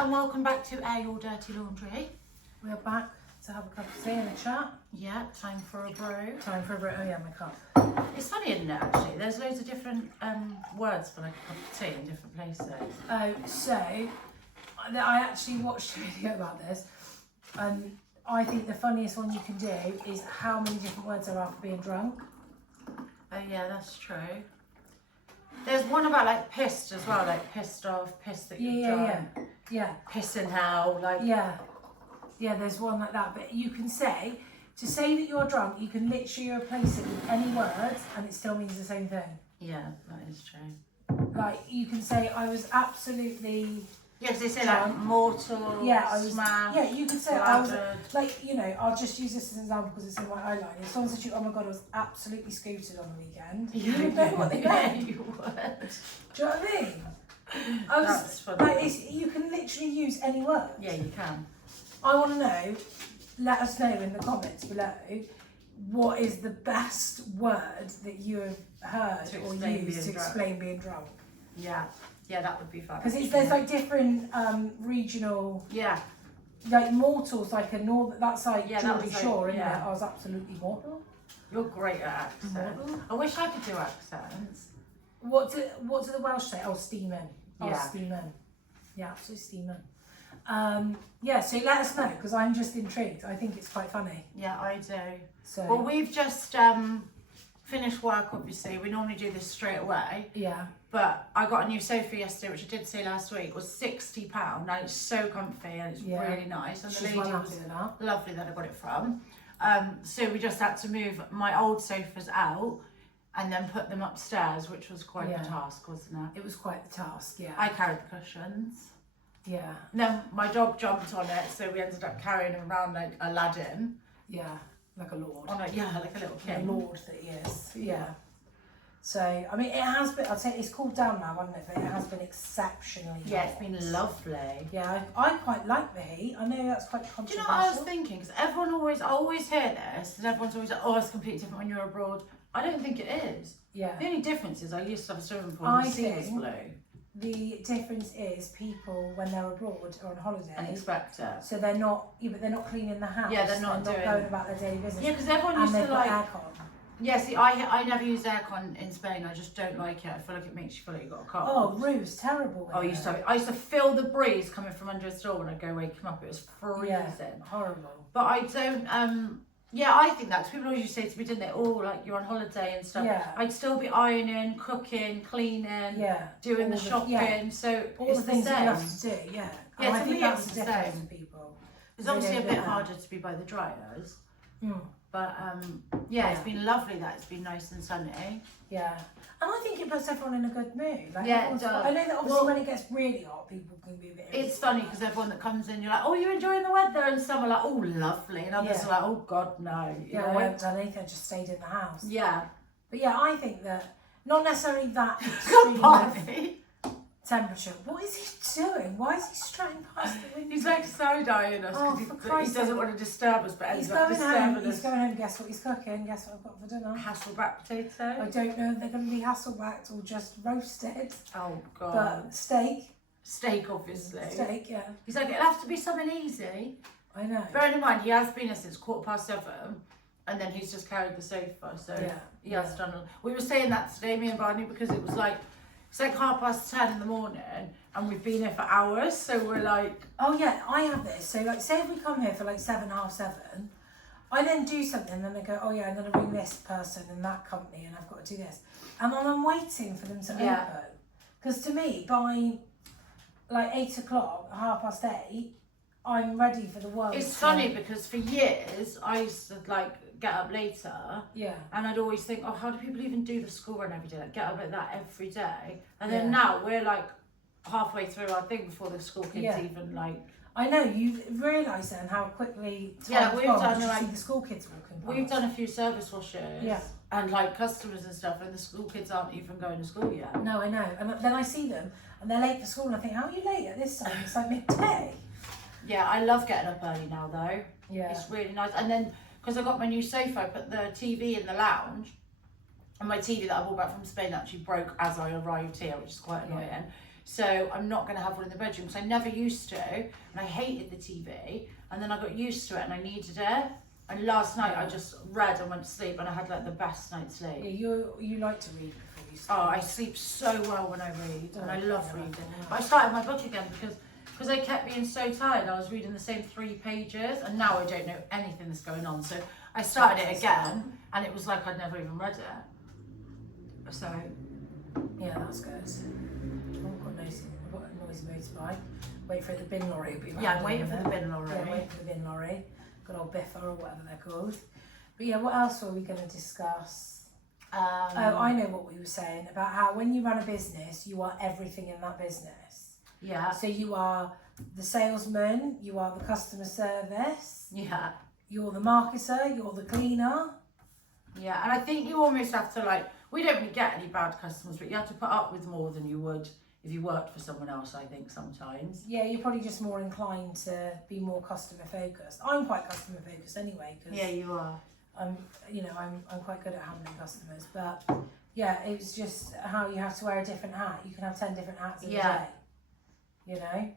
and welcome back to Air Your Dirty Laundry. We're back to have a cup of tea and a chat. Yeah, time for a brew. Time for a brew. Oh yeah, my cup. It's funny, isn't it, actually? There's loads of different words for like a cup of tea in different places. Oh, so I actually watched a video about this, and I think the funniest one you can do is how many different words there are for being drunk. Oh yeah, that's true. There's one about like pissed as well, like pissed off, pissed that you're drunk. Yeah. Pissing hell, like. Yeah, there's one like that. But you can say, to say that you're drunk, you can literally replace it with any words and it still means the same thing. Yeah, that is true. Like, you can say, I was absolutely... Yeah, because they say drunk. like mortal, Yeah, I was. smashed, Yeah, you could say I was. bludgeoned. Like, you know, I'll just use this as an example because it's in my eyeliner. If someone said to you, "Oh my god, I was absolutely scooted on the weekend," you would know what they Yeah, meant. you would. Do you know what I mean? I was, That's funny. like, you can literally use any word. Yeah, you can. I want to know. Let us know in the comments below. What is the best word that you have heard To or explain used to being drunk. explain being drunk? Yeah, that would be fun. Because there's like different regional. Yeah, Like mortal's like a northern. That's like Yeah, that Geordie was like- Shore, isn't yeah. it? I was absolutely mortal. you're great at accents. Mortal. I wish I could do accents. What do the Welsh say? Oh, steaming. Oh, Yeah. steaming. Yeah, absolutely steaming. Yeah, so let us know because I'm just intrigued. I think it's quite funny. Yeah, I do. So Well, we've just finished work, obviously. We normally do this straight away. yeah, But I got a new sofa yesterday, which I did say last week, was £60. Now it's so comfy and it's Yeah. really nice. And the she's lady well happy was with that. lovely that I got it from. So we just had to move my old sofas out and then put them upstairs, which was quite Yeah. a task, wasn't it? It was quite the task. Yeah, I carried the cushions. yeah, And then my dog jumped on it, so we ended up carrying him around like Aladdin. yeah, like a lord. On a, yeah, like a little The king. lord that he is. Yeah. So I mean, it has been. I'd say it's cooled down now, hasn't it? But it has been exceptionally. Yeah, it's hot. been lovely. Yeah, I quite like the heat. I know that's quite Do controversial. you know what I was thinking? Because everyone always, I always hear this, and everyone's always like, oh, it's completely different when you're abroad. I don't think it is. Yeah. The only difference is I used to have a swimming pool I and the sea was think- blue The difference is people when they're abroad or on holiday, and expect it. so they're not. Yeah, but they're not cleaning the house. Yeah, they're not doing- going about their daily business. Yeah, because everyone and used they've to got like, aircon. yeah, see, I never used aircon in Spain. I just don't like it. I feel like it makes you feel like you've got a cold. Oh, Rue's terrible. with I used it. to feel the breeze coming from under his door when I'd go wake him up. It was freezing. Yeah, horrible. But I don't, yeah, I think that, 'cause people always used to say to me, didn't they, oh, like you're on holiday and stuff. Yeah. I'd still be ironing, cooking, cleaning, Yeah. doing All the shopping, yeah, so all it's the the things that you same. have to do. Yeah. Yeah, And I to think me that's it's the the difference same. with people. It's They obviously a don't bit do that. harder to be by the dryers, Mm, but yeah, it's Yeah. been lovely that it's been nice and sunny. yeah. And I think it puts everyone in a good mood. Like Yeah, it everyone's- does. I know that obviously Well- when it gets really hot, people can be a bit. It's funny because everyone that comes in, you're like, oh, you're enjoying the weather, and some are like, oh, lovely, and others Yeah. are like, oh, God, no. You Yeah, know? I haven't done anything. I just stayed in the house. Yeah. But yeah, I think that not necessarily that extreme of Barney. temperature. What is he doing? Why is he strutting past the window? He's like side-eyeing us Oh, because for he Christ's doesn't sake. want to disturb us, but He's ends up going disturbing home. us. He's going home. Guess what he's cooking? Guess what I've got for dinner? Hasselback I potato. don't know if they're going to be Hasselbacked or just roasted. Oh, God. But steak. Steak, obviously. Steak, yeah. He's like, it'll have to be something easy. I know. Bearing in mind, he has been here since 7:15, and then he's just carried the sofa, so Yeah, he has yeah. done it. We were saying that today, me and Barney, because it was like, it's like 10:30 in the morning, and we've been here for hours, so we're like, Oh yeah, I have this. So like, say if we come here for like 7, half 7, I then do something, and then I go, oh yeah, I'm going to ring this person and that company, and I've got to do this, and then I'm waiting for them to Yeah. open. Because to me, by like 8 o'clock, 8:30, I'm ready for the world. it's to- funny because for years, I used to like get up later, Yeah. and I'd always think, oh, how do people even do the school run every day? Like, get up like that every day. And then Yeah. now we're like halfway through our thing before the school kids Yeah. even like. I know you've realised then how quickly time's Yeah, we've gone. done, Did you like- see the school kids walking past? We've done a few service washes Yeah. and like customers and stuff, and the school kids aren't even going to school yet. No, I know. And then I see them and they're late for school and I think, how are you late at this time? It's like midday. Yeah, I love getting up early now though. Yeah. It's really nice. And then because I got my new sofa, I put the TV in the lounge, and my TV that I brought back from Spain actually broke as I arrived here, which is quite annoying. So I'm not going to have one in the bedroom because I never used to, and I hated the TV. And then I got used to it, and I needed it. And last night I just read and went to sleep, and I had like the best night's sleep. Yeah, you like to read before you sleep. Oh, I sleep so well when I read, and I love reading. Yeah. But I started my book again because I kept being so tired. I was reading the same 3 pages, and now I don't know anything that's going on. So I started it again, and it was like I'd never even read it. So yeah, that's good. I've got a noisy motorbike. Wait for the bin lorry to be around. yeah, I'm waiting in a for the minute. bin lorry. Yeah, wait for the bin lorry. Good old Biffa or whatever they're called. But yeah, what else were we going to discuss? Oh, I know what we were saying about how when you run a business, you are everything in that business. Yeah. So you are the salesman, you are the customer service, Yeah. you're the marketer, you're the cleaner. Yeah, and I think you almost have to like, we don't really get any bad customers, but you have to put up with more than you would if you worked for someone else, I think, sometimes. Yeah, you're probably just more inclined to be more customer focused. I'm quite customer focused anyway, because Yeah, you are. I'm quite good at handling customers. But yeah, it was just how you have to wear a different hat. You can have 10 different hats in a day, you know.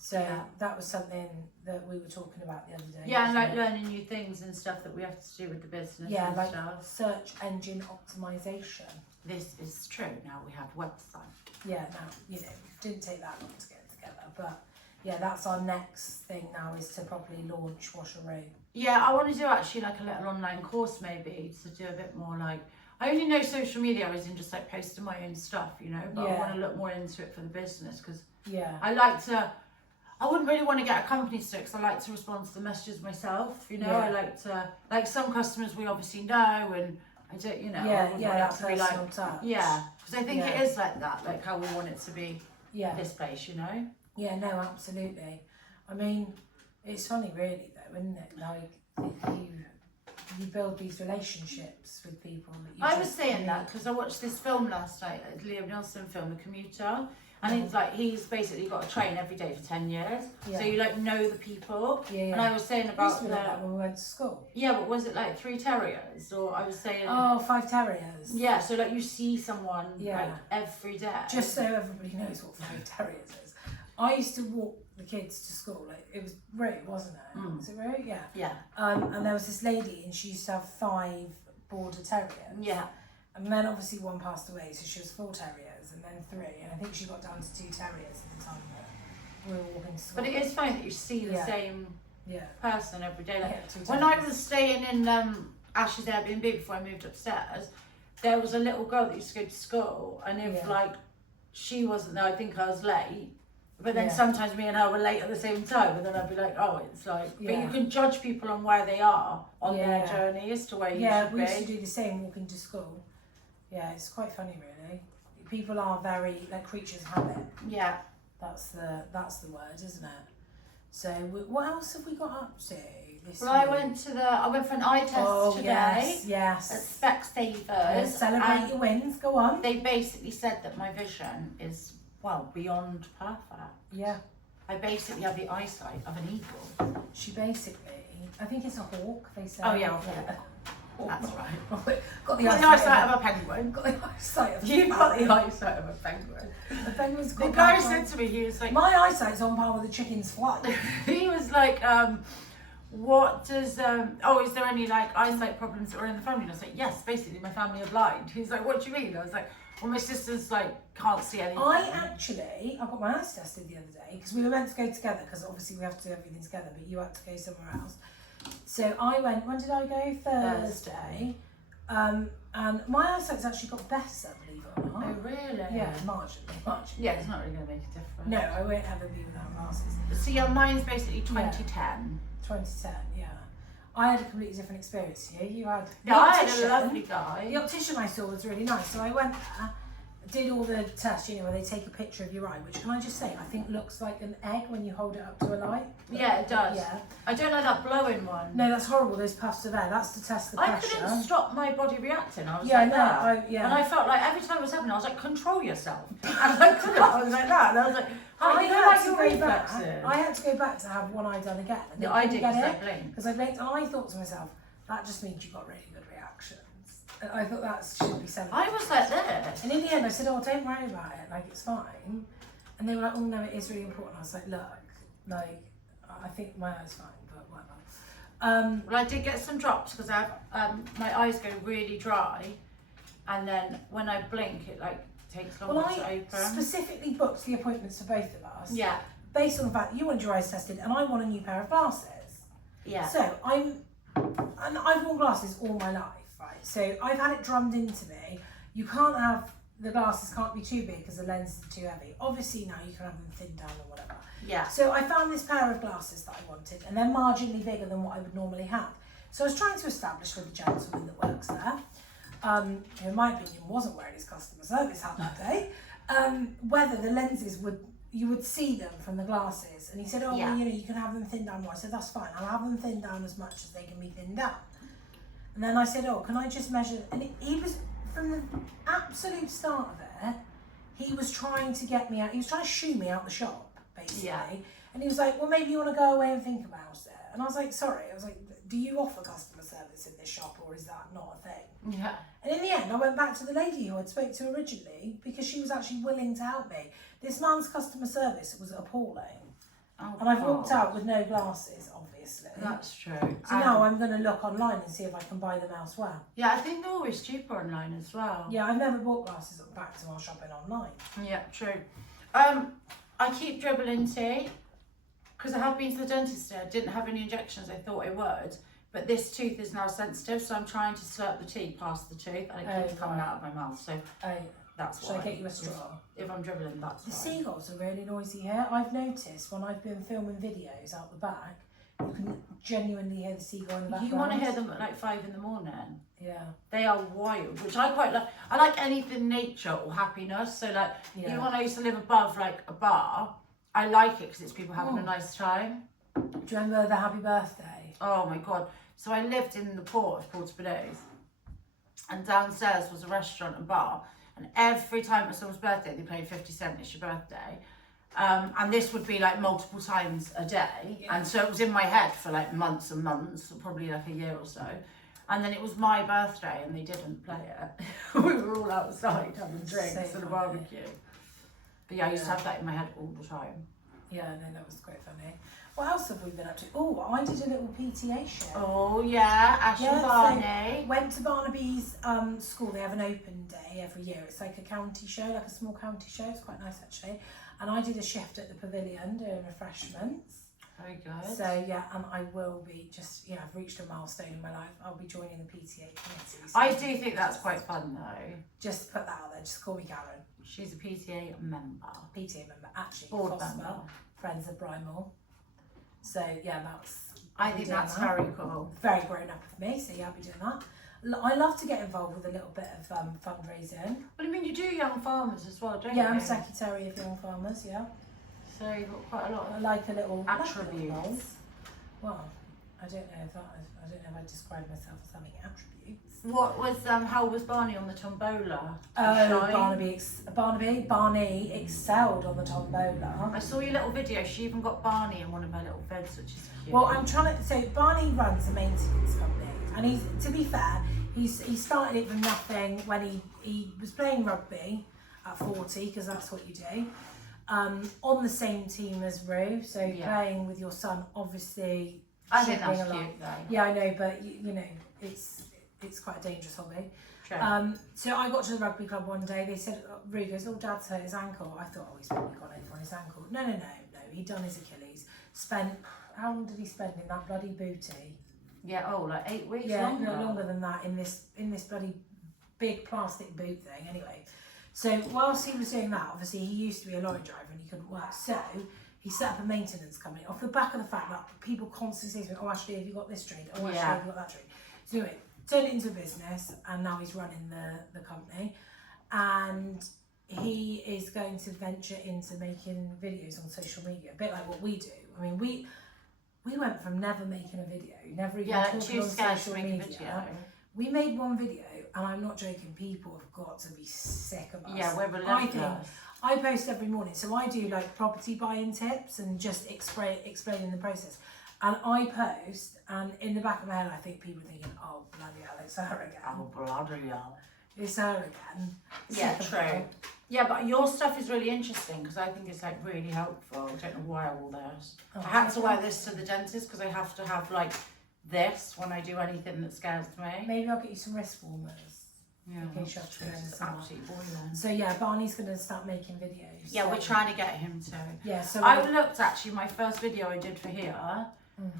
So that was something that we were talking about the other day. Yeah, and like wasn't it? learning new things and stuff that we have to do with the business Yeah, and like stuff. search engine optimization. This is true. Now we have website. Yeah, now, you know, it didn't take that long to get it together, but yeah, that's our next thing now, is to properly launch Washeroo. Yeah, I want to do actually like a little online course maybe to do a bit more like, I only know social media as in just like posting my own stuff, you know, but I Yeah. want to look more into it for the business because Yeah. I wouldn't really want to get a company to do it because I like to respond to the messages myself, you know. Yeah. I like to, like some customers we obviously know, and I don't, you know. I Yeah, wouldn't yeah, want that it to be personal like, touch. yeah, because I think Yeah. it is like that, like how we want it to be Yeah. this place, you know. Yeah, no, absolutely. I mean, it's funny really though, isn't it? Like, you build these relationships with people that you I was just saying really- that because I watched this film last night, a Liam Neeson film, The Commuter, and it's like he's basically got a train every day for 10 years, Yeah. so you like know the people. Yeah, yeah. And I was saying We used about to be like that when we went to school. yeah, but was it like 3 terriers, or I was saying Oh, 5 terriers. yeah, so like you see someone Yeah. like every day. Just so everybody knows what 5 terriers is. I used to walk the kids to school. Like, it was Rue, wasn't it? Mm. Was it Rue? Yeah. yeah, And there was this lady, and she used to have 5 border terriers. yeah. And then obviously one passed away, so she was 4 terriers, and then 3, and I think she got down to 2 terriers at the time that we were walking to school. But it is funny that you see the Yeah. same Yeah. person every day. Like, Yeah, 2 when I terriers. was staying in Ash's Airbnb before I moved upstairs, there was a little girl that used to go to school, and if Yeah. like she wasn't there, I think I was late. But then Yeah. sometimes me and her were late at the same time, and then I'd be like, oh, it's like. But Yeah. you can judge people on where they are on their Yeah. journey as to where you Yeah, should we used to be. do the same walking to school. Yeah, it's quite funny really. People are very like creatures of habit. Yeah. That's the word, isn't it? So what else have we got up to this Well, I week? went for an eye test today at yes. Specsavers. Celebrate and your wins. Go on. they basically said that my vision is, well, beyond perfect. Yeah. I basically have the eyesight of an eagle. She basically, I think it's a hawk. They say. Oh, yeah, a That's right. Got the Got the eyesight of a penguin. Got the eyesight of a You've got the penguin. eyesight of a penguin. The penguin's The got guy that said one. to me, he was like, My eyesight's on par with the chicken's flight. he was like, what does, is there any like eyesight problems that are in the family? And I was like, yes, basically my family are blind. He's like, what do you mean? I was like, well, my sister's like, can't see anything. I got my eyes tested the other day because we were meant to go together because obviously we have to do everything together, but you had to go somewhere else. So I went, when did I go? Thursday. And my eyesight's actually got better, believe it or Oh, not. really? Yeah, marginally. Yeah, it's not really going to make a difference. No, I won't ever be without glasses. So yeah, mine's basically 2010. 2010, yeah. I had a completely different experience here. You had Yeah, I had a lovely guy. The optician I saw was really nice. So I went there, did all the tests, you know, where they take a picture of your eye, which, can I just say, I think looks like an egg when you hold it up to a light. Yeah, it does. Yeah. I don't like that blowing one. No, that's horrible, those puffs of air. That's to test the I pressure. couldn't stop my body reacting. I was Yeah, like no, that. yeah. And I felt like every time it was happening, I was like, control yourself. And I couldn't. I was like that. And I was like, oh, you know, like your reflexes. I had to go back to have one eye done again. Yeah, I did, because I blinked. Because I blinked, and I thought to myself, that just means you got really good reactions. And I thought that should be $70. I was like this. And in the end, I said, "Oh, don't worry about it. Like, it's fine." And they were like, "Oh no, it is really important." I was like, "Look, like, I think my eye's fine, but whatever." Well, I did get some drops because I have my eyes go really dry, and then when I blink, it like takes longer Well, to I open. specifically booked the appointments for both of us. Yeah, Based on the fact that you wanted your eyes tested and I want a new pair of glasses. yeah, So I've worn glasses all my life, right? So I've had it drummed into me. You can't have, the glasses can't be too big because the lens is too heavy. Obviously now you can have them thinned down or whatever. yeah. So I found this pair of glasses that I wanted, and they're marginally bigger than what I would normally have. So I was trying to establish with the gentleman that works there, who in my opinion wasn't wearing his customer service hat that day, whether the lenses you would see them from the glasses. And he said, "Oh, Yeah. well, you can have them thinned down more." I said, "That's fine, I'll have them thinned down as much as they can be thinned down." And then I said, "Oh, can I just measure?" And he was, from the absolute start of it, he was trying to get me out, he was trying to shoo me out the shop, basically. Yeah. And he was like, "Well, maybe you want to go away and think about it." And I was like, "Sorry," I was like, "Do you offer customer service in this shop, or is that not a thing?" Yeah. And in the end, I went back to the lady who I'd spoke to originally because she was actually willing to help me. This man's customer service was appalling. Oh, And I've walked God. out with no glasses, obviously. That's true. So now I'm going to look online and see if I can buy them elsewhere. Yeah, I think they're always cheaper online as well. Yeah, I've never bought glasses back to while shopping online. Yeah, true. I keep dribbling tea because I have been to the dentist today. I didn't have any injections I thought I would, but this tooth is now sensitive, so I'm trying to slurp the tea past the tooth, and it keeps coming out of my mouth. So that's Should why. I get you a straw? If I'm dribbling, that's The why. seagulls are really noisy here. I've noticed when I've been filming videos out the back, you can genuinely hear the seagull in the background. You want to hear them at like 5 in the morning. Yeah. They are wild, which I quite like. I like anything nature or happiness. So like, Yeah. even when I used to live above like a bar, I like it because it's people having a nice time. Do you remember the happy birthday? Oh my God. So I lived in the port of Portobello, and downstairs was a restaurant and bar, and every time it was someone's birthday, they played 50 Cent, "It's Your Birthday." And this would be like multiple times a day. Yeah. And so it was in my head for like months and months, probably like a year or so. And then it was my birthday and they didn't play it. We were all outside having drinks So and a funny. barbecue. But yeah, I used to Yeah. have that in my head all the time. Yeah, no, that was quite funny. What else have we been up to? Oh, I did a little PTA show. Oh yeah, Ash and Barney. Went to Barnaby's school. They have an open day every year. It's like a county show, like a small county show. It's quite nice actually. And I did a shift at the pavilion doing refreshments. Very good. So yeah, and I will be I've reached a milestone in my life. I'll be joining the PTA committee. So I do think that's quite fun though. Just put that out there. Just call me Karen. She's a PTA member. PTA member, actually. Board Foster, member. Friends of Brimall. So yeah, that's. I I'll be think doing that's that. very cool. Very grown up of me, so yeah, I'll be doing that. I love to get involved with a little bit of fundraising. But I mean, you do young farmers as well, don't you? Yeah, I'm secretary of Young Farmers. Yeah, So you've got quite a lot I of like a little attributes. role. Well, I don't know if I describe myself as having attributes. What was how was Barney on the tombola? Barney excelled on the tombola. I saw your little video. She even got Barney in one of her little vids, which is cute. Well, I'm trying to. So Barney runs a maintenance company, and to be fair, he started it from nothing when he was playing rugby at 40, because that's what you do. On the same team as Rue, so playing with your son, obviously. I think should bring that's a lot. cute though. Yeah, I know, but you know, it's quite a dangerous hobby. True. So I got to the rugby club one day. They said, Rue goes, "Oh, Dad's hurt his ankle." I thought, "Oh, he's probably got over on his ankle." No. He'd done his Achilles. How long did he spend in that bloody booty? Yeah. Oh, like 8 weeks. Yeah, longer. no longer than that in this bloody big plastic boot thing. Anyway, so whilst he was doing that, obviously he used to be a lorry driver and he couldn't work. So he set up a maintenance company off the back of the fact that people constantly say to me, "Oh, Ashley, have you got this trade? Oh, Ashley, have you got that trade?" So anyway, turned it into a business, and now he's running the company, and he is going to venture into making videos on social media, a bit like what we do. I mean, we went from never making a video, never even Like talking too on scared to social make a media. video. We made one video, and I'm not joking, people have got to be sick of us. Yeah, we're I think relentless. I post every morning, so I do like property buying tips and just explaining the process. And I post, and in the back of my head, I think people are thinking, oh, bloody hell, it's her again. Oh, bloody hell. It's her again. Yeah, true. Yeah, but your stuff is really interesting because I think it's like really helpful. I don't know why all this. Oh, I had to wear this to the dentist because I have to have like this when I do anything that scares me. Maybe I'll get you some wrist warmers. Yeah, In case you have to go in the it's summer. absolutely boiling. So yeah, Barney's going to start making videos. Yeah, so- we're trying to get him to. Yeah, so I looked actually, my first video I did for here,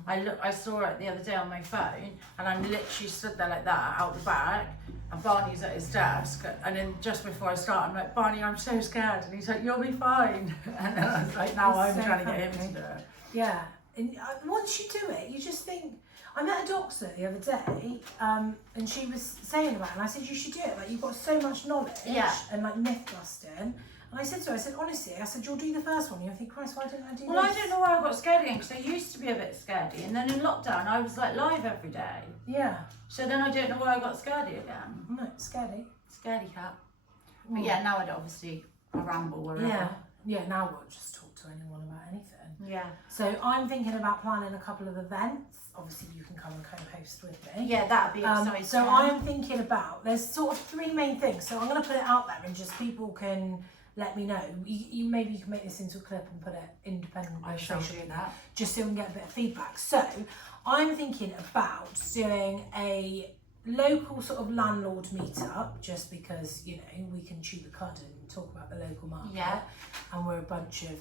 I saw it the other day on my phone and I literally stood there like that out the back and Barney's at his desk and then just before I start I'm like, Barney, I'm so scared, and he's like, you'll be fine. And then I was like, now It's I'm so trying to get him funny. to do it. Yeah, and once you do it, you just think. I met a doctor the other day, and she was saying about it, and I said, you should do it. Like, you've got so much knowledge and like myth busting. And I said to her, I said, honestly, I said, you'll do the first one. And you'll think, Christ, why didn't I do Well, this? I don't know why I got scared again because I used to be a bit scaredy and then in lockdown I was like live every day. Yeah. So then I don't know why I got scaredy again. No, scary. Scaredy cat. But yeah, now I'd obviously I ramble wherever. Yeah. Yeah, now we'll just talk to anyone about anything. Yeah. So I'm thinking about planning a couple of events. Obviously, you can come and co-host with me. Yeah, that'd be exciting. So I'm thinking about, there's sort of three main things. So I'm going to put it out there and just people can let me know. Maybe you can make this into a clip and put it independently. I shall do that. Just so we can get a bit of feedback. So I'm thinking about doing a local sort of landlord meetup, just because, you know, we can chew the cud and talk about the local market. Yeah. And we're a bunch of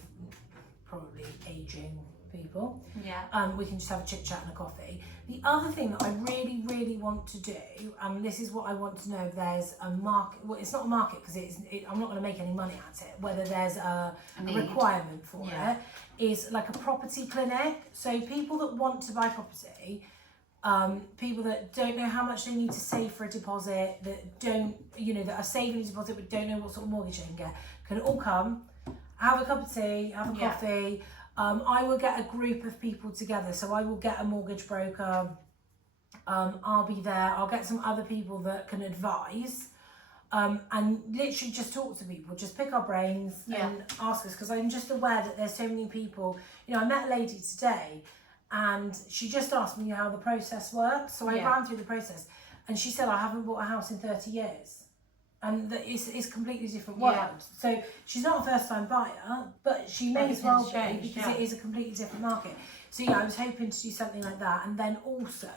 probably ageing people. Yeah. We can just have a chit chat and a coffee. The other thing that I really, really want to do, and this is what I want to know, if there's a market. Well, it's not a market because I'm not going to make any money at it. Whether there's a requirement for it, is like a property clinic. So people that want to buy property, people that don't know how much they need to save for a deposit, that don't, you know, that are saving a deposit but don't know what sort of mortgage they can all come, have a cup of tea, have a coffee. I will get a group of people together. So I will get a mortgage broker. I'll be there. I'll get some other people that can advise. And literally just talk to people, just pick our brains and ask us, because I'm just aware that there's so many people. You know, I met a lady today and she just asked me how the process works. So I ran through the process and she said, I haven't bought a house in 30 years. And that it's completely different world. Yeah. So she's not a first time buyer, but she may as well be, because it is a completely different market. So yeah, I was hoping to do something like that. And then also,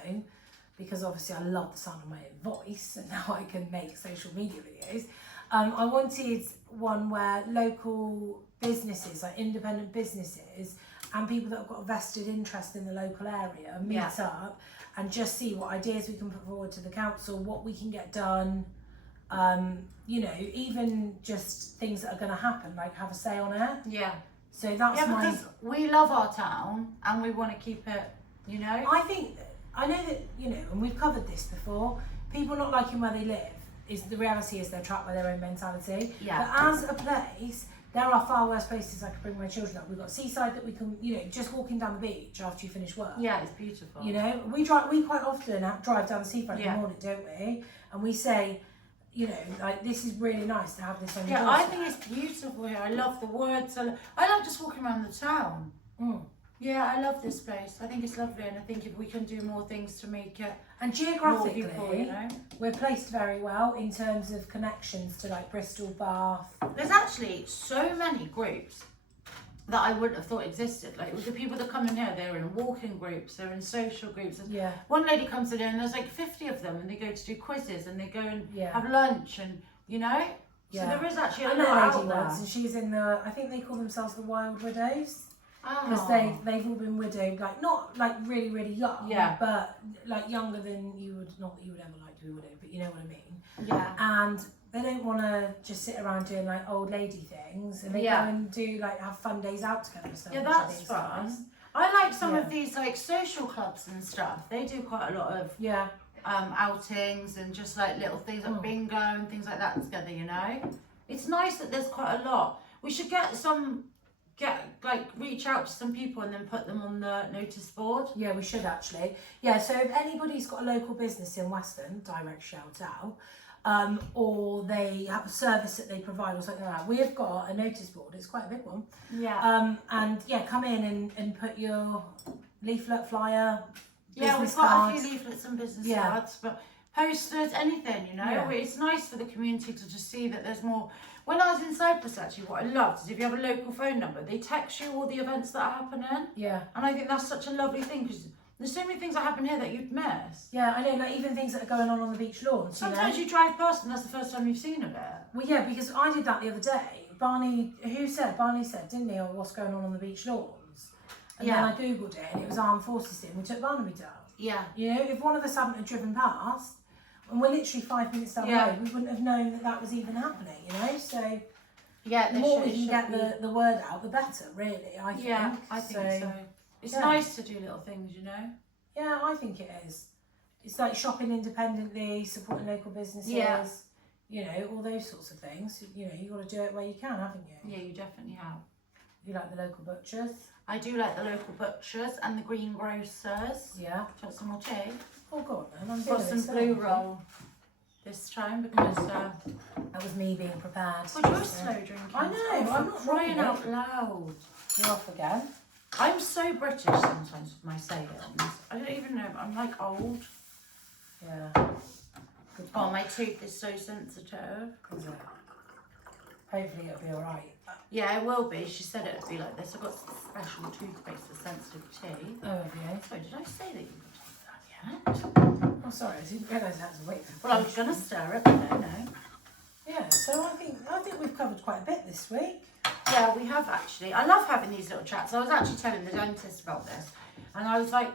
because obviously I love the sound of my own voice and now I can make social media videos, I wanted one where local businesses, like independent businesses and people that have got a vested interest in the local area meet up and just see what ideas we can put forward to the council, what we can get done. You know, even just things that are going to happen, like have a say on it. Yeah. So that's my. Because we love our town and we want to keep it, you know. I know that, you know, and we've covered this before. People not liking where they live is the reality is they're trapped by their own mentality. Yeah. But as a place, there are far worse places I could bring my children up. We've got seaside that we can, you know, just walking down the beach after you finish work. Yeah, it's beautiful. You know, we quite often drive down the seafront in the morning, don't we? And we say, you know, like, this is really nice to have this on your Yeah, I doorstep. think it's beautiful here. I love the woods. I love just walking around the town. Yeah, I love this place. I think it's lovely, and I think if we can do more things to make it And more geographically, people, you know. we're placed very well in terms of connections to like Bristol, Bath. There's actually so many groups that I wouldn't have thought existed. Like with the people that come in here, they're in walking groups, they're in social groups. And Yeah. one lady comes in and there's like 50 of them, and they go to do quizzes and they go and Yeah. have lunch, and you know. Yeah. So there is actually I a met lot a out lady there. once, and she's in the. I think they call themselves the Wild Widows, Oh. because they've all been widowed, like not like really young, but like younger than you would. Not that you would ever like to be widowed, but you know what I mean. Yeah. And they don't want to just sit around doing like old lady things, and they go and do like have fun days out together and stuff. Yeah, which I that's think is fun. nice. I like some of these like social clubs and stuff. They do quite a lot of outings and just like little things like bingo and things like that together, you know. It's nice that there's quite a lot. We should reach out to some people and then put them on the notice board. Yeah, we should actually. Yeah, so if anybody's got a local business in Weston, direct shout out, or they have a service that they provide or something like that, we have got a notice board. It's quite a big one. Yeah. And yeah, come in and put your leaflet, flyer. Yeah, we've business got a cards. few leaflets and business Yeah. cards, but posters, anything, you know. Yeah. It's nice for the community to just see that there's more. When I was in Cyprus, actually, what I loved is if you have a local phone number, they text you all the events that are happening. Yeah. And I think that's such a lovely thing because there's so many things that happen here that you'd miss. Yeah, I know, like even things that are going on the beach lawns. Sometimes you drive past and that's the first time you've seen of it. Well, yeah, because I did that the other day. Barney said, didn't he, oh, what's going on the beach lawns? And then I googled it and it was Armed Forces Day and we took Barnaby down. Yeah. You know, if one of us hadn't have driven past, and we're literally 5 minutes down the road, we wouldn't have known that that was even happening, you know? So yeah, the more we can get the word out, the better, really, I think. Yeah, I think so. It's nice to do little things, you know? Yeah, I think it is. It's like shopping independently, supporting local businesses, you know, all those sorts of things. You know, you've got to do it where you can, haven't you? Yeah, you definitely have. You like the local butchers? I do like the local butchers and the greengrocers. Yeah. Do you want some more tea? Oh, go on then. I'm Got some blue roll this time because that was me being prepared. well, you're slow drinking. I know, I'm not crying wrong, out loud. You're off again. I'm so British sometimes with my sayings. I don't even know. I'm like old. Yeah. Good Oh, my tooth is so sensitive. Is it? Hopefully it'll be alright. Yeah, it will be. She said it would be like this. I've got special toothpaste for sensitivity. Oh, have you? Sorry, did I say that you would take that yet? Oh, sorry, I didn't realise I had to wait for Well, I was going to stir it, but no. Yeah, so I think we've covered quite a bit this week. Yeah, we have actually. I love having these little chats. I was actually telling the dentist about this, and I was like,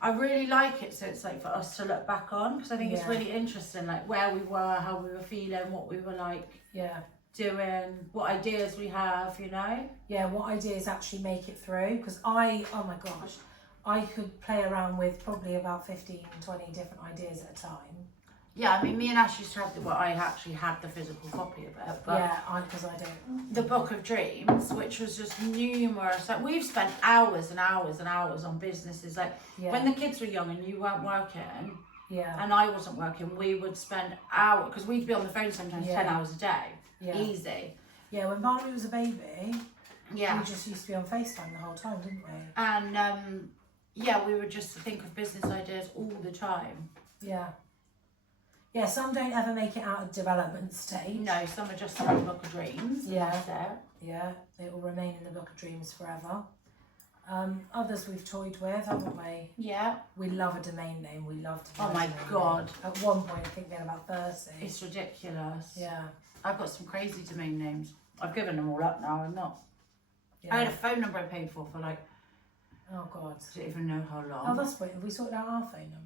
I really like it. So it's like for us to look back on because I think it's really interesting, like where we were, how we were feeling, what we were like. Yeah. Doing, what ideas we have, you know. Yeah, what ideas actually make it through? Because oh my gosh, I could play around with probably about 15, 20 different ideas at a time. Yeah, I mean, me and Ash used to have I actually had the physical copy of it. But yeah, because I don't. The Book of Dreams, which was just numerous. Like, we've spent hours and hours and hours on businesses. Like, when the kids were young and you weren't working, and I wasn't working, we would spend hours, because we'd be on the phone sometimes 10 hours a day. Yeah. Easy. Yeah, when Barnaby was a baby, we Yeah. just used to be on FaceTime the whole time, didn't we? And, yeah, we would just think of business ideas all the time. Yeah. Yeah, some don't ever make it out of development stage. No, some are just in the Book of Dreams. Yeah. That's it. Yeah, it will remain in the Book of Dreams forever. Others we've toyed with, haven't we? Yeah. We love a domain name. We love to. Oh my God. At one point, I think we had about 30. It's ridiculous. Yeah. I've got some crazy domain names. I've given them all up now. I'm not. Yeah. I had a phone number I paid for like, Oh God. I don't even know how long. Oh, that's point. Have we sorted out our phone number?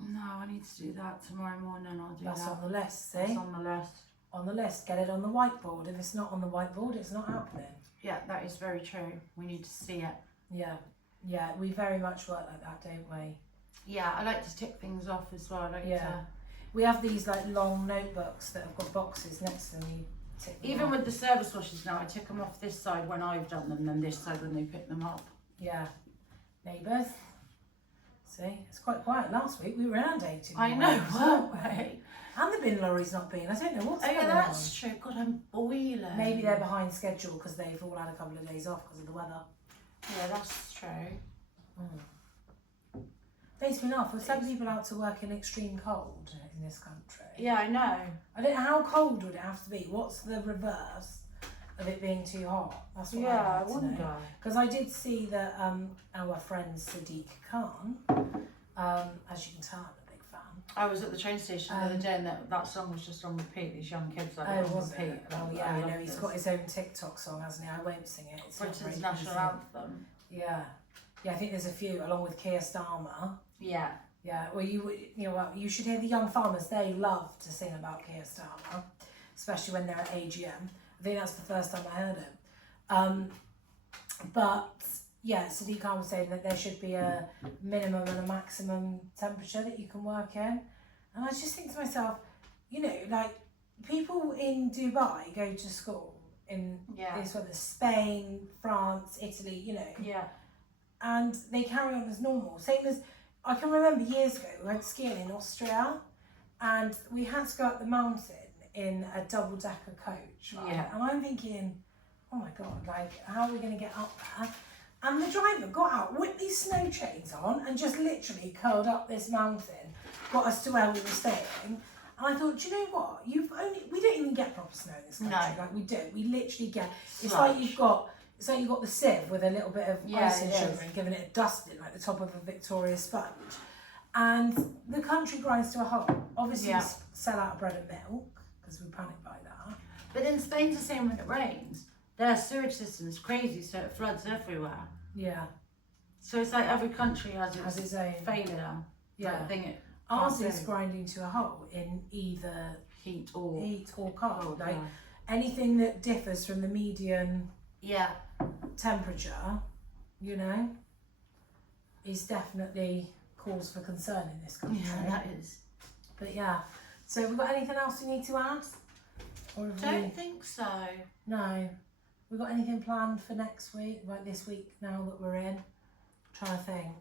No, I need to do that tomorrow morning. I'll do That's that. on the list. See. That's on the list. On the list. Get it on the whiteboard. If it's not on the whiteboard, it's not happening. Yeah, that is very true. We need to see it. Yeah. Yeah. We very much work like that, don't we? Yeah, I like to tick things off as well. I like to. We have these like long notebooks that have got boxes next to them. You tick them Even off. with the service washers now, I tick them off this side when I've done them, then this side when they pick them up. Yeah. Neighbours. See, it's quite quiet. Last week we were inundated. I know, weren't we? And the bin lorry's not been. I don't know what's Oh going yeah, on. that's true. God, I'm boiling. Maybe they're behind schedule because they've all had a couple of days off because of the weather. Yeah, that's true. Days been off. We've sent people out to work in extreme cold in this country. Yeah, I know. I don't know how cold would it have to be. What's the reverse of it being too hot? That's what Yeah, I wonder. Because I did see that our friend Sadiq Khan, as you can tell, I'm a big fan. I was at the train station the other day and that song was just on repeat. These young kids like it on was repeat. it? Oh yeah, I know. He's got his own TikTok song, hasn't he? I won't sing it. It's not Britain's very national easy. anthem. Yeah. Yeah, I think there's a few, along with Keir Starmer. Yeah. Yeah, well, you know what? You should hear the young farmers. They love to sing about Keir Starmer, especially when they're at AGM. I think that's the first time I heard it. But yeah, Sadiq Khan was saying that there should be a minimum and a maximum temperature that you can work in. And I just think to myself, you know, like people in Dubai go to school in this weather, Spain, France, Italy, you know. Yeah. And they carry on as normal. Same as, I can remember years ago, we went skiing in Austria and we had to go up the mountain in a double-decker coach, right? Yeah. And I'm thinking, oh my God, like, how are we going to get up there? And the the driver got out, whipped these snow chains on, and just literally curled up this mountain, got us to where we were staying. And I thought, do you know what? We don't even get proper snow in this country. No. Like we do. We literally get. It's Slush. like you've got the sieve with a little bit of ice and it sugar is. and giving it a dusting like the top of a Victoria sponge. And the country grinds to a halt. Obviously, Yeah. we sell out of bread and milk because we panic by that. But in Spain's the same when it rains. Their sewage system's crazy, so it floods everywhere. Yeah. So it's like every country has Its own failure. Yeah. Like thing it Ours can't is do. grinding to a halt in either Heat or heat or cold. cold. Like Yeah. anything that differs from the median Yeah. temperature, you know, is definitely cause for concern in this country. Yeah, that is. But yeah, so have we got anything else we need to add? Or have we? Don't think so. No. We got anything planned for next week? Like this week now that we're in? Trying to think.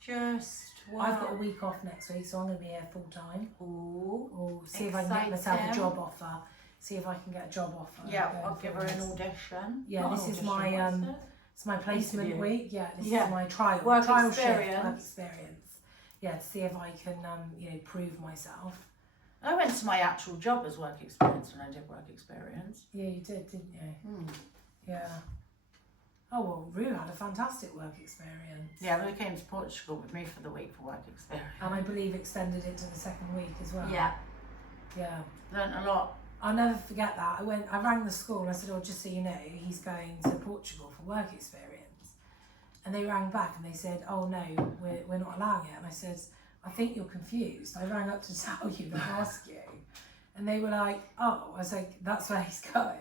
Just I've got a week off next week, so I'm going to be here full time. Ooh. Or see if I can get myself a Exciting. job offer. See if I can get a job offer. Yeah, going I'll give her an forwards. audition. Yeah, Not this an is audition, my, what is it? It's my placement Interview. week. Yeah, this Yeah. is my trial Work shift, work experience. experience. Yeah, to see if I can, prove myself. I went to my actual job as work experience when I did work experience. Yeah, you did, didn't you? Hmm. Yeah. Oh well, Rue had a fantastic work experience. Yeah, we came to Portugal with me for the week for work experience. And I believe extended it to the second week as well. Yeah, Yeah. learnt a lot. I'll never forget that. I rang the school and I said, oh, just so you know, he's going to Portugal for work experience. And they rang back and they said, oh no, we're not allowing it. And I said, I think you're confused. I rang up to tell you, to ask you. And they were like, oh, I was like, that's where he's going.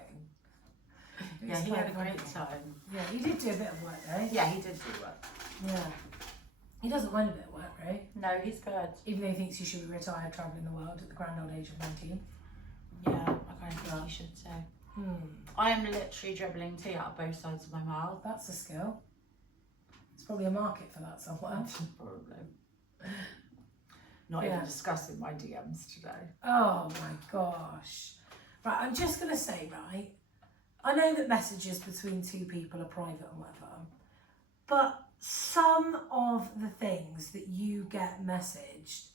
It Yeah, was he quite had a great funny. time. Yeah, he did do a bit of work though. Yeah, he did do work. Yeah. He doesn't mind a bit of work, right? No, he's good. Even though he thinks he should be retired travelling the world at the grand old age of 19. Yeah, I kind of think he should too. I am literally dribbling tea out of both sides of my mouth. That's a skill. There's probably a market for that somewhere. Probably. Not Yeah. even discussing my DMs today. Oh my gosh. Right, I'm just going to say, right, I know that messages between two people are private and whatever, but some of the things that you get messaged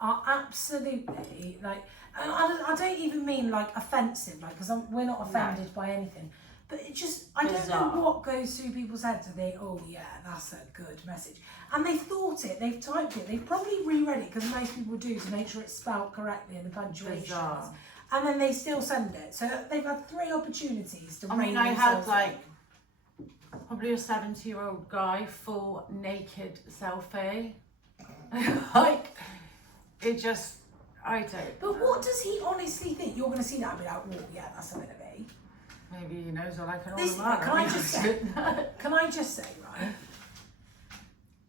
are absolutely like, and I don't even mean like offensive, like, because we're not offended by anything, but it just, I don't Bizarre. know what goes through people's heads to think, oh yeah, that's a good message. And they've thought it, they've typed it, they've probably reread it, because most people do, to make sure it's spelled correctly and the punctuations. Bizarre. And then they still send it. So they've had 3 opportunities to I mean, rein I had themselves like in. probably a 70-year-old guy full naked selfie. Like, it just, I don't. But what does he honestly think? You're going to see that and be like, oh yeah, that's something to me. Maybe he knows I like an This- automatic. can I just say- Can I just say, right?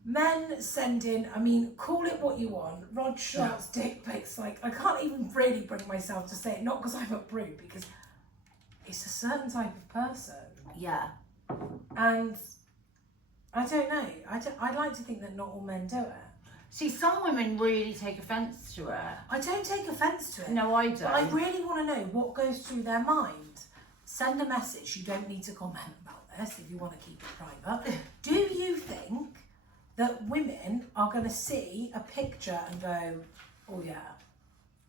Men send in, I mean, call it what you want. Rod Sharp's dick pics, like, I can't even really bring myself to say it, not because I'm a prude, because it's a certain type of person. Yeah. And I don't know. I'd like to think that not all men do it. See, some women really take offence to it. I don't take offence to it. No, I don't. But I really want to know what goes through their mind. Send a message. You don't need to comment about this if you want to keep it private. Do you think that women are going to see a picture and go, oh yeah,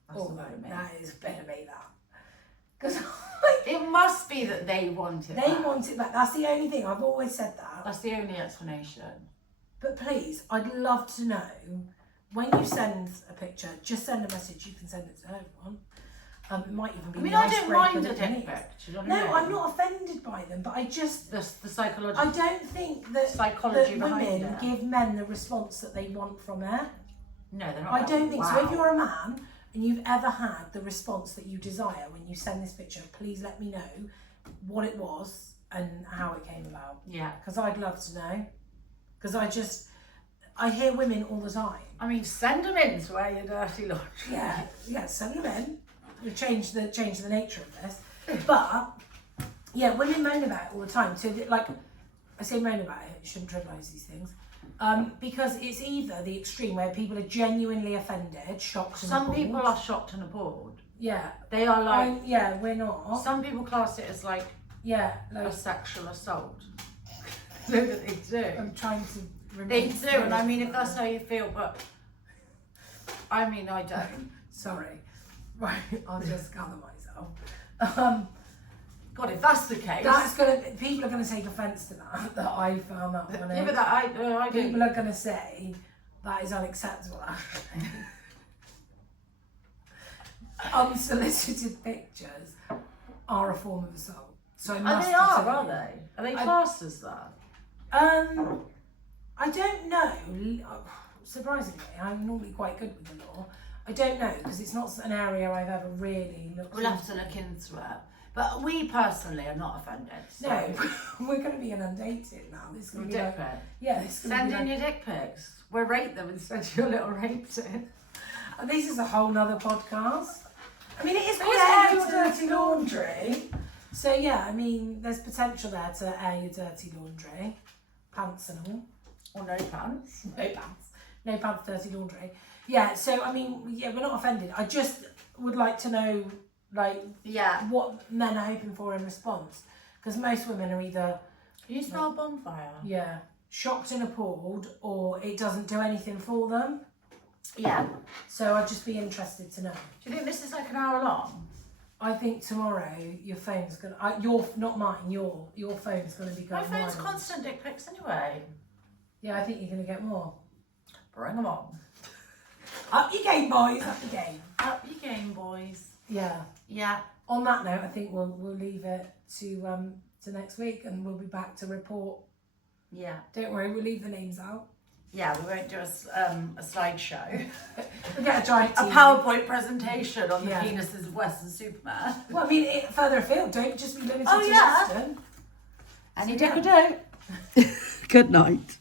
That's oh a bit of me. that is a bit of me, that. Because It must be that they want it they back. want it back. That's the only thing. I've always said that. That's the only explanation. But please, I'd love to know, when you send a picture, just send a message. You can send it to everyone. It might even be I mean, the I don't icebreaker mind a that you dick need. pic. Do you know what I No, mean? I'm not offended by them, but I just, The psychology. I don't think that, Psychology that behind women it. give men the response that they want from it. No, they're not. I don't think so. If Wow. you're a man and you've ever had the response that you desire when you send this picture, please let me know what it was and how it came about. Yeah. Because I'd love to know. Because I hear women all the time. I mean, send them in to air your dirty laundry. Yeah, send them in. We change the nature of this. But yeah, women moan about it all the time. So like, I say moan about it, you shouldn't trivialise these things. Because it's either the extreme where people are genuinely offended, shocked and Some appalled. people are shocked and appalled. Yeah. They are like. Yeah, we're not. Some people class it as like Yeah, a like, sexual assault. know that they do. I'm trying to remember. They do, and I mean, if that's how you feel, but I mean, I don't. Sorry. Right, I'll just gather myself. God, if that's the case. People are gonna take offence to that I found that funny. Yeah, but that I do. People are gonna say that is unacceptable. Actually. Unsolicited pictures are a form of assault. So I must they have are said they? Are they classed as that? I don't know. Surprisingly, I'm normally quite good with the law. I don't know because it's not an area I've ever really looked We'll have to look into it. But we personally are not offended. So. No, we're going to be inundated now. This is going to be Dick like, pic. yeah, this is going to Send be in like, your dick pics. We'll rate them instead of your little rating. and this is a whole nother podcast. I mean, it is It called is Air called Your Dirty Laundry. So yeah, I mean, there's potential there to air your dirty laundry, pants and all. Or no pants. No pants, dirty laundry. Yeah, so I mean, yeah, we're not offended. I just would like to know, like, Yeah. what men are hoping for in response, because most women are either Can you smell bonfire? shocked and appalled, or it doesn't do anything for them. Yeah. So I'd just be interested to know. Do you think this is like an hour long? I think tomorrow your phone's gonna, not mine, your phone's gonna be My going phone's wild. constant dick pics anyway. Yeah, I think you're gonna get more. Bring them on. Up your game, boys. Up your game. Up your game, boys. Yeah. Yeah. On that note, I think we'll leave it to next week, and we'll be back to report. Yeah. Don't worry, we'll leave the names out. Yeah, we won't do a slideshow. We'll get a giant A TV. PowerPoint presentation on the Yeah. penises of Western Superman. Well, I mean, further afield. Don't just be limited Oh, to yeah. Western. Any So, dick yeah. will do. Good night.